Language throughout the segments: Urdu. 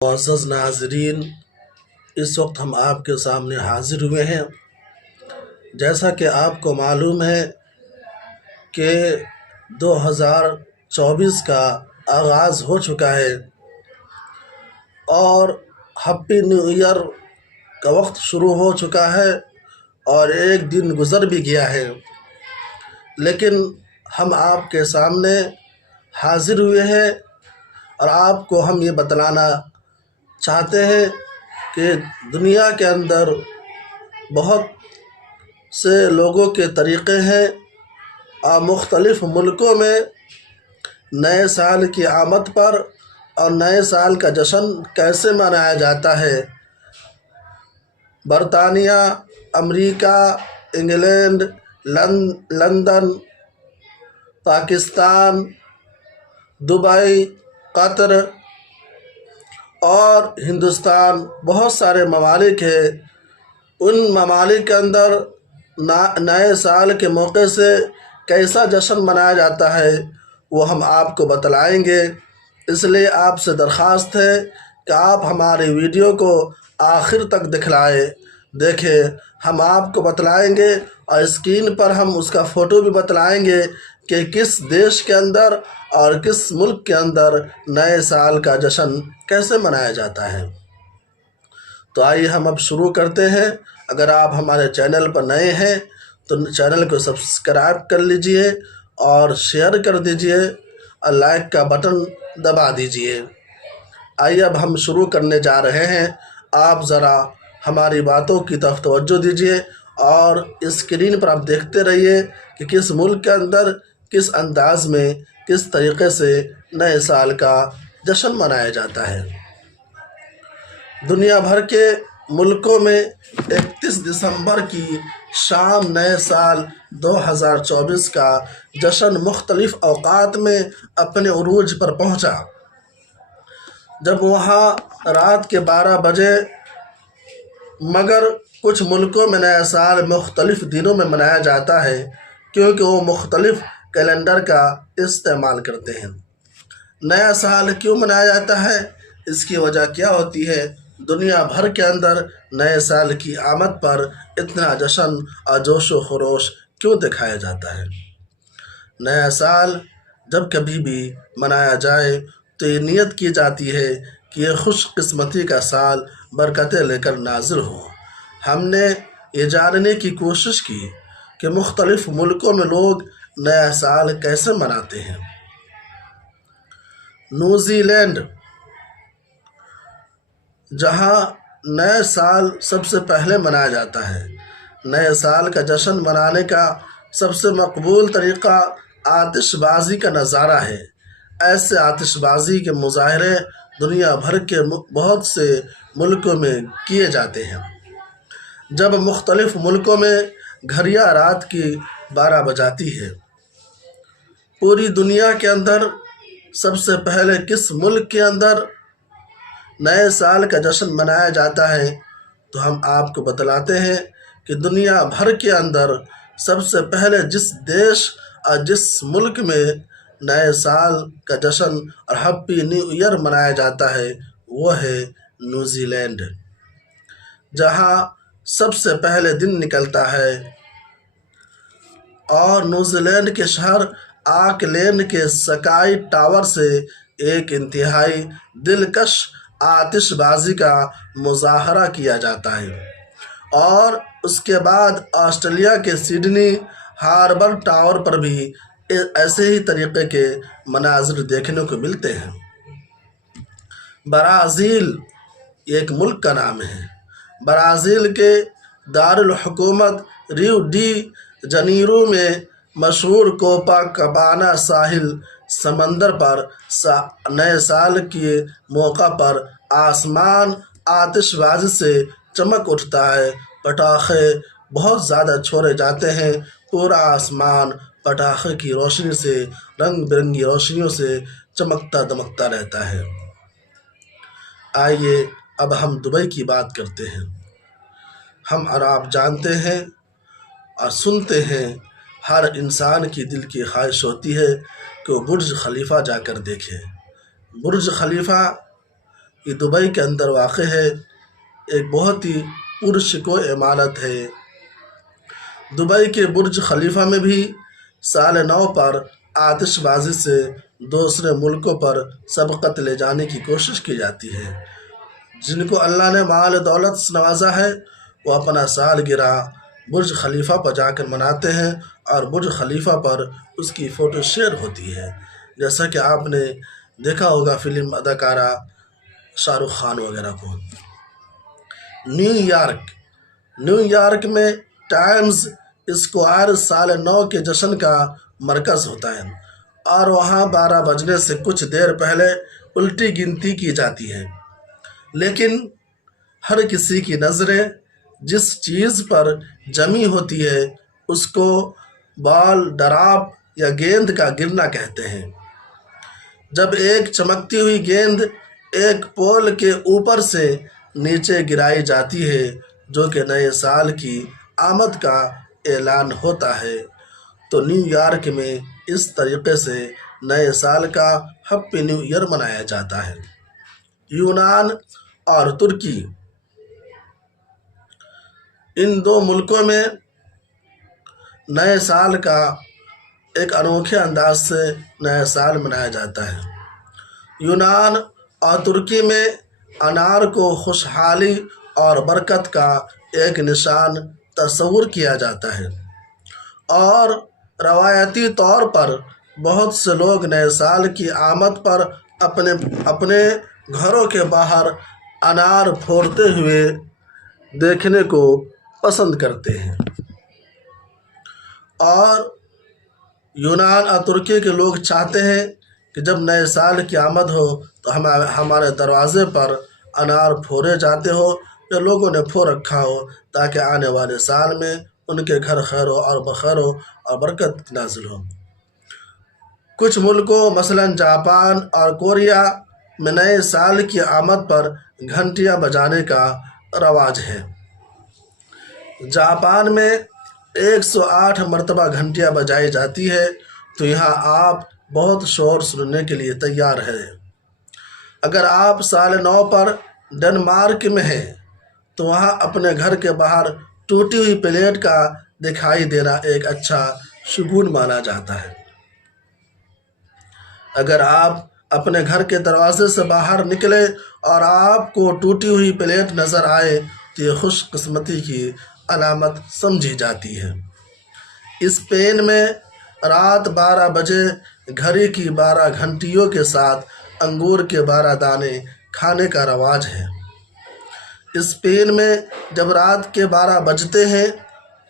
معزز ناظرین، اس وقت ہم آپ کے سامنے حاضر ہوئے ہیں۔ جیسا کہ آپ کو معلوم ہے کہ 2024 کا آغاز ہو چکا ہے اور ہیپی نیو ایئر کا وقت شروع ہو چکا ہے اور ایک دن گزر بھی گیا ہے، لیکن ہم آپ کے سامنے حاضر ہوئے ہیں اور آپ کو ہم یہ بتلانا چاہتے ہیں کہ دنیا کے اندر بہت سے لوگوں کے طریقے ہیں اور مختلف ملکوں میں نئے سال کی آمد پر اور نئے سال کا جشن کیسے منایا جاتا ہے۔ برطانیہ، امریکہ، انگلینڈ، لندن، پاکستان، دبئی، قطر اور ہندوستان، بہت سارے ممالک ہیں۔ ان ممالک کے اندر نئے سال کے موقع سے کیسا جشن منایا جاتا ہے وہ ہم آپ کو بتلائیں گے۔ اس لیے آپ سے درخواست ہے کہ آپ ہماری ویڈیو کو آخر تک دیکھیں۔ ہم آپ کو بتلائیں گے اور اسکرین پر ہم اس کا فوٹو بھی بتلائیں گے کہ کس دیش کے اندر اور کس ملک کے اندر نئے سال کا جشن کیسے منایا جاتا ہے۔ تو آئیے ہم اب شروع کرتے ہیں۔ اگر آپ ہمارے چینل پر نئے ہیں تو چینل کو سبسکرائب کر لیجئے اور شیئر کر دیجئے اور لائک کا بٹن دبا دیجئے۔ آئیے اب ہم شروع کرنے جا رہے ہیں۔ آپ ذرا ہماری باتوں کی طرف توجہ دیجئے اور اسکرین پر آپ دیکھتے رہیے کہ کس ملک کے اندر کس انداز میں کس طریقے سے نئے سال کا جشن منایا جاتا ہے۔ دنیا بھر کے ملکوں میں 31 دسمبر کی شام نئے سال 2024 کا جشن مختلف اوقات میں اپنے عروج پر پہنچا۔ جب وہاں رات کے 12 بجے، مگر کچھ ملکوں میں نیا سال مختلف دنوں میں منایا جاتا ہے کیونکہ وہ مختلف کیلنڈر کا استعمال کرتے ہیں۔ نیا سال کیوں منایا جاتا ہے؟ اس کی وجہ کیا ہوتی ہے؟ دنیا بھر کے اندر نئے سال کی آمد پر اتنا جشن اور جوش و خروش کیوں دکھایا جاتا ہے؟ نیا سال جب کبھی بھی منایا جائے تو یہ نیت کی جاتی ہے کہ یہ خوش قسمتی کا سال برکتیں لے کر نازل ہو۔ ہم نے یہ جاننے کی کوشش کی کہ مختلف ملکوں میں لوگ نیا سال کیسے مناتے ہیں۔ نیوزی لینڈ، جہاں نئے سال سب سے پہلے منایا جاتا ہے۔ نئے سال کا جشن منانے کا سب سے مقبول طریقہ آتش بازی کا نظارہ ہے۔ ایسے آتش بازی کے مظاہرے دنیا بھر کے بہت سے ملکوں میں کیے جاتے ہیں۔ جب مختلف ملکوں میں گھڑیاں رات کی 12 بجاتی ہے، پوری دنیا کے اندر سب سے پہلے کس ملک کے اندر نئے سال کا جشن منایا جاتا ہے تو ہم آپ کو بتلاتے ہیں کہ دنیا بھر کے اندر سب سے پہلے جس دیش اور جس ملک میں نئے سال کا جشن اور ہیپی نیو ایئر منایا جاتا ہے وہ ہے نیوزی لینڈ، جہاں سب سے پہلے دن نکلتا ہے اور نیوزی لینڈ کے شہر آکلینڈ کے سکائی ٹاور سے ایک انتہائی دلکش آتش بازی کا مظاہرہ کیا جاتا ہے، اور اس کے بعد آسٹریلیا کے سڈنی ہاربر ٹاور پر بھی ایسے ہی طریقے کے مناظر دیکھنے کو ملتے ہیں۔ برازیل ایک ملک کا نام ہے۔ برازیل کے دارالحکومت ریو ڈی جنیرو میں مشہور کوپا کابانا ساحل سمندر پر نئے سال کے موقع پر آسمان آتش بازی سے چمک اٹھتا ہے۔ پٹاخے بہت زیادہ چھوڑے جاتے ہیں۔ پورا آسمان پٹاخے کی روشنی سے، رنگ برنگی روشنیوں سے چمکتا دمکتا رہتا ہے۔ آئیے اب ہم دبئی کی بات کرتے ہیں۔ ہم اور آپ جانتے ہیں اور سنتے ہیں، ہر انسان کی دل کی خواہش ہوتی ہے کہ وہ برج خلیفہ جا کر دیکھے۔ برج خلیفہ یہ دبئی کے اندر واقع ہے، ایک بہت ہی پرشکوہ عمارت ہے۔ دبئی کے برج خلیفہ میں بھی سال نو پر آتش بازی سے دوسرے ملکوں پر سبقت لے جانے کی کوشش کی جاتی ہے۔ جن کو اللہ نے مال دولت سے نوازا ہے وہ اپنا سالگرہ برج خلیفہ پر جا کر مناتے ہیں، اور برج خلیفہ پر اس کی فوٹو شیئر ہوتی ہے، جیسا کہ آپ نے دیکھا ہوگا فلم اداکارہ شاہ رخ خان وغیرہ کو۔ نیو یارک میں ٹائمز اسکوائر سال نو کے جشن کا مرکز ہوتا ہے، اور وہاں 12 بجنے سے کچھ دیر پہلے الٹی گنتی کی جاتی ہے، لیکن ہر کسی کی نظریں جس چیز پر جمی ہوتی ہے اس کو بال ڈراپ یا گیند کا گرنا کہتے ہیں۔ جب ایک چمکتی ہوئی گیند ایک پول کے اوپر سے نیچے گرائی جاتی ہے جو کہ نئے سال کی آمد کا اعلان ہوتا ہے، تو نیو یارک میں اس طریقے سے نئے سال کا ہیپی نیو ایئر منایا جاتا ہے۔ یونان اور ترکی، ان دو ملکوں میں نئے سال کا ایک انوکھے انداز سے نیا سال منایا جاتا ہے۔ یونان اور ترکی میں انار کو خوشحالی اور برکت کا ایک نشان تصور کیا جاتا ہے، اور روایتی طور پر بہت سے لوگ نئے سال کی آمد پر اپنے گھروں کے باہر انار پھوڑتے ہوئے دیکھنے کو پسند کرتے ہیں۔ اور یونان اور ترکی کے لوگ چاہتے ہیں کہ جب نئے سال کی آمد ہو تو ہمارے دروازے پر انار پھوڑے جاتے ہو یا لوگوں نے پھوڑ رکھا ہو، تاکہ آنے والے سال میں ان کے گھر خیر و اور بخیر ہو اور برکت نازل ہو۔ کچھ ملکوں مثلاً جاپان اور کوریا میں نئے سال کی آمد پر گھنٹیاں بجانے کا رواج ہے۔ جاپان میں 108 مرتبہ گھنٹیاں بجائی جاتی ہے، تو یہاں آپ بہت شور سننے کے لیے تیار ہیں۔ اگر آپ سال نو پر ڈنمارک میں ہیں تو وہاں اپنے گھر کے باہر ٹوٹی ہوئی پلیٹ کا دکھائی دینا ایک اچھا شگون مانا جاتا ہے۔ اگر آپ اپنے گھر کے دروازے سے باہر نکلے اور آپ کو ٹوٹی ہوئی پلیٹ نظر آئے تو یہ خوش قسمتی کی علامت سمجھی جاتی ہے۔ اسپین میں رات 12 بجے گھڑی کی 12 گھنٹیوں کے ساتھ انگور کے 12 دانے کھانے کا رواج ہے۔ اسپین میں جب رات کے 12 بجتے ہیں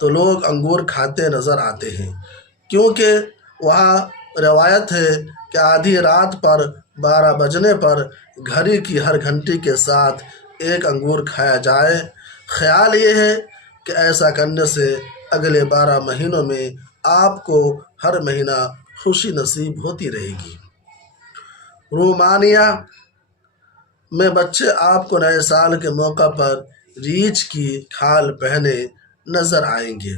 تو لوگ انگور کھاتے نظر آتے ہیں، کیونکہ وہاں روایت ہے کہ آدھی رات پر 12 بجنے پر گھڑی کی ہر گھنٹی کے ساتھ ایک انگور کھایا جائے۔ خیال یہ ہے کہ ایسا کرنے سے اگلے 12 مہینوں میں آپ کو ہر مہینہ خوشی نصیب ہوتی رہے گی۔ رومانیہ میں بچے آپ کو نئے سال کے موقع پر ریچھ کی کھال پہنے نظر آئیں گے۔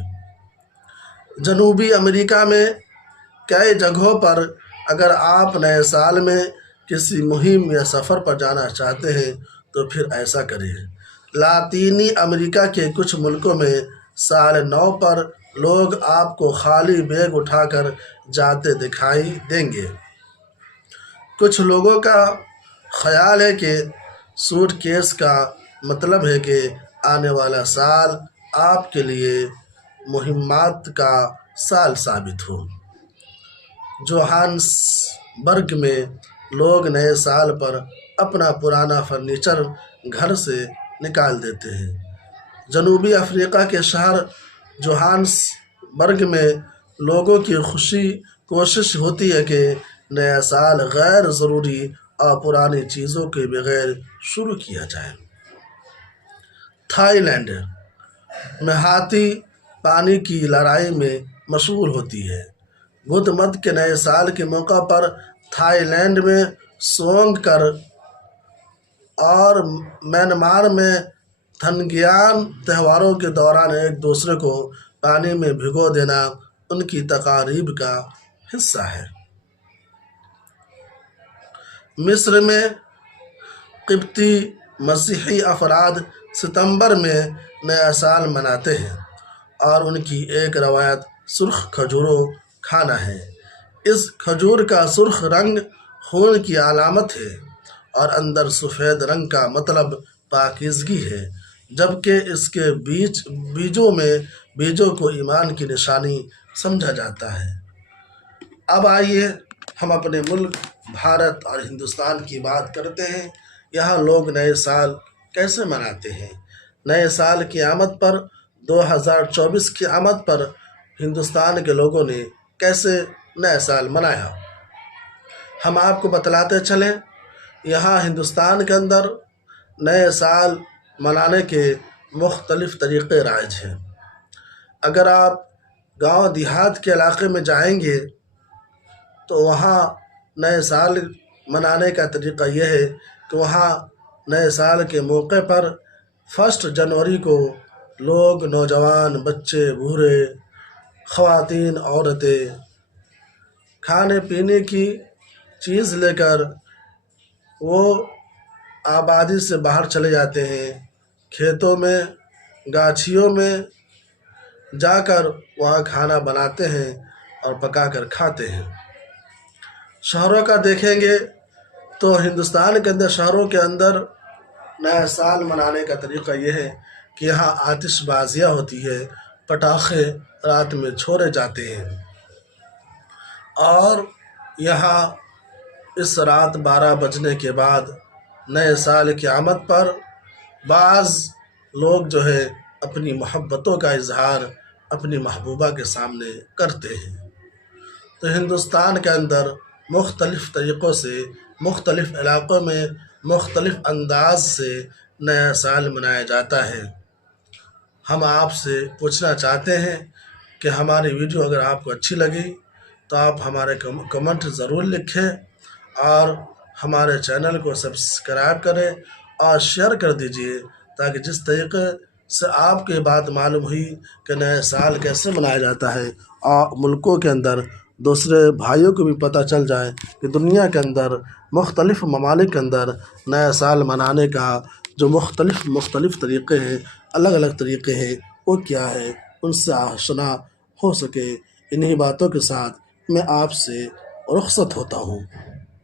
جنوبی امریکہ میں کئی جگہوں پر اگر آپ نئے سال میں کسی مہم یا سفر پر جانا چاہتے ہیں تو پھر ایسا کریں۔ لاطینی امریکہ کے کچھ ملکوں میں سال نو پر لوگ آپ کو خالی بیگ اٹھا کر جاتے دکھائی دیں گے۔ کچھ لوگوں کا خیال ہے کہ سوٹ کیس کا مطلب ہے کہ آنے والا سال آپ کے لیے مہمات کا سال ثابت ہو۔ جوہانسبرگ میں لوگ نئے سال پر اپنا پرانا فرنیچر گھر سے نکال دیتے ہیں۔ جنوبی افریقہ کے شہر جوہانسبرگ میں لوگوں کی کوشش ہوتی ہے کہ نیا سال غیر ضروری اور پرانی چیزوں کے بغیر شروع کیا جائے۔ تھائی لینڈ میں ہاتھی پانی کی لڑائی میں مشہور ہوتی ہے۔ بدھ مت کے نئے سال کے موقع پر تھائی لینڈ میں سونگکر اور میانمار میں تھنگیان تہواروں کے دوران ایک دوسرے کو پانی میں بھگو دینا ان کی تقاریب کا حصہ ہے۔ مصر میں قبطی مسیحی افراد ستمبر میں نیا سال مناتے ہیں اور ان کی ایک روایت سرخ کھجوروں کھانا ہے۔ اس کھجور کا سرخ رنگ خون کی علامت ہے اور اندر سفید رنگ کا مطلب پاکیزگی ہے، جبکہ اس کے بیجوں کو ایمان کی نشانی سمجھا جاتا ہے۔ اب آئیے ہم اپنے ملک بھارت اور ہندوستان کی بات کرتے ہیں۔ یہاں لوگ نئے سال کیسے مناتے ہیں؟ نئے سال کی آمد پر 2024 کی آمد پر ہندوستان کے لوگوں نے کیسے نئے سال منایا، ہم آپ کو بتلاتے چلیں۔ یہاں ہندوستان کے اندر نئے سال منانے کے مختلف طریقے رائج ہیں۔ اگر آپ گاؤں دیہات کے علاقے میں جائیں گے تو وہاں نئے سال منانے کا طریقہ یہ ہے کہ وہاں نئے سال کے موقع پر 1 جنوری کو لوگ، نوجوان، بچے، بوڑھے، خواتین، عورتیں کھانے پینے کی چیز لے کر وہ آبادی سے باہر چلے جاتے ہیں، کھیتوں میں، گاچھیوں میں جا کر وہاں کھانا بناتے ہیں اور پکا کر کھاتے ہیں۔ شہروں کا دیکھیں گے تو ہندوستان کے اندر شہروں کے اندر نیا سال منانے کا طریقہ یہ ہے کہ یہاں آتش بازیاں ہوتی ہے، پٹاخے رات میں چھوڑے جاتے ہیں اور یہاں اس رات 12 بجنے کے بعد نئے سال کی آمد پر بعض لوگ جو ہے اپنی محبتوں کا اظہار اپنی محبوبہ کے سامنے کرتے ہیں۔ تو ہندوستان کے اندر مختلف طریقوں سے، مختلف علاقوں میں مختلف انداز سے نیا سال منایا جاتا ہے۔ ہم آپ سے پوچھنا چاہتے ہیں کہ ہماری ویڈیو اگر آپ کو اچھی لگی تو آپ ہمارے کمنٹ ضرور لکھیں اور ہمارے چینل کو سبسکرائب کریں اور شیئر کر دیجئے، تاکہ جس طریقے سے آپ کی بات معلوم ہوئی کہ نئے سال کیسے منایا جاتا ہے اور ملکوں کے اندر دوسرے بھائیوں کو بھی پتہ چل جائے کہ دنیا کے اندر مختلف ممالک کے اندر نیا سال منانے کا جو مختلف طریقے ہیں، الگ الگ طریقے ہیں، وہ کیا ہے، ان سے آشنا ہو سکے۔ انہی باتوں کے ساتھ میں آپ سے رخصت ہوتا ہوں۔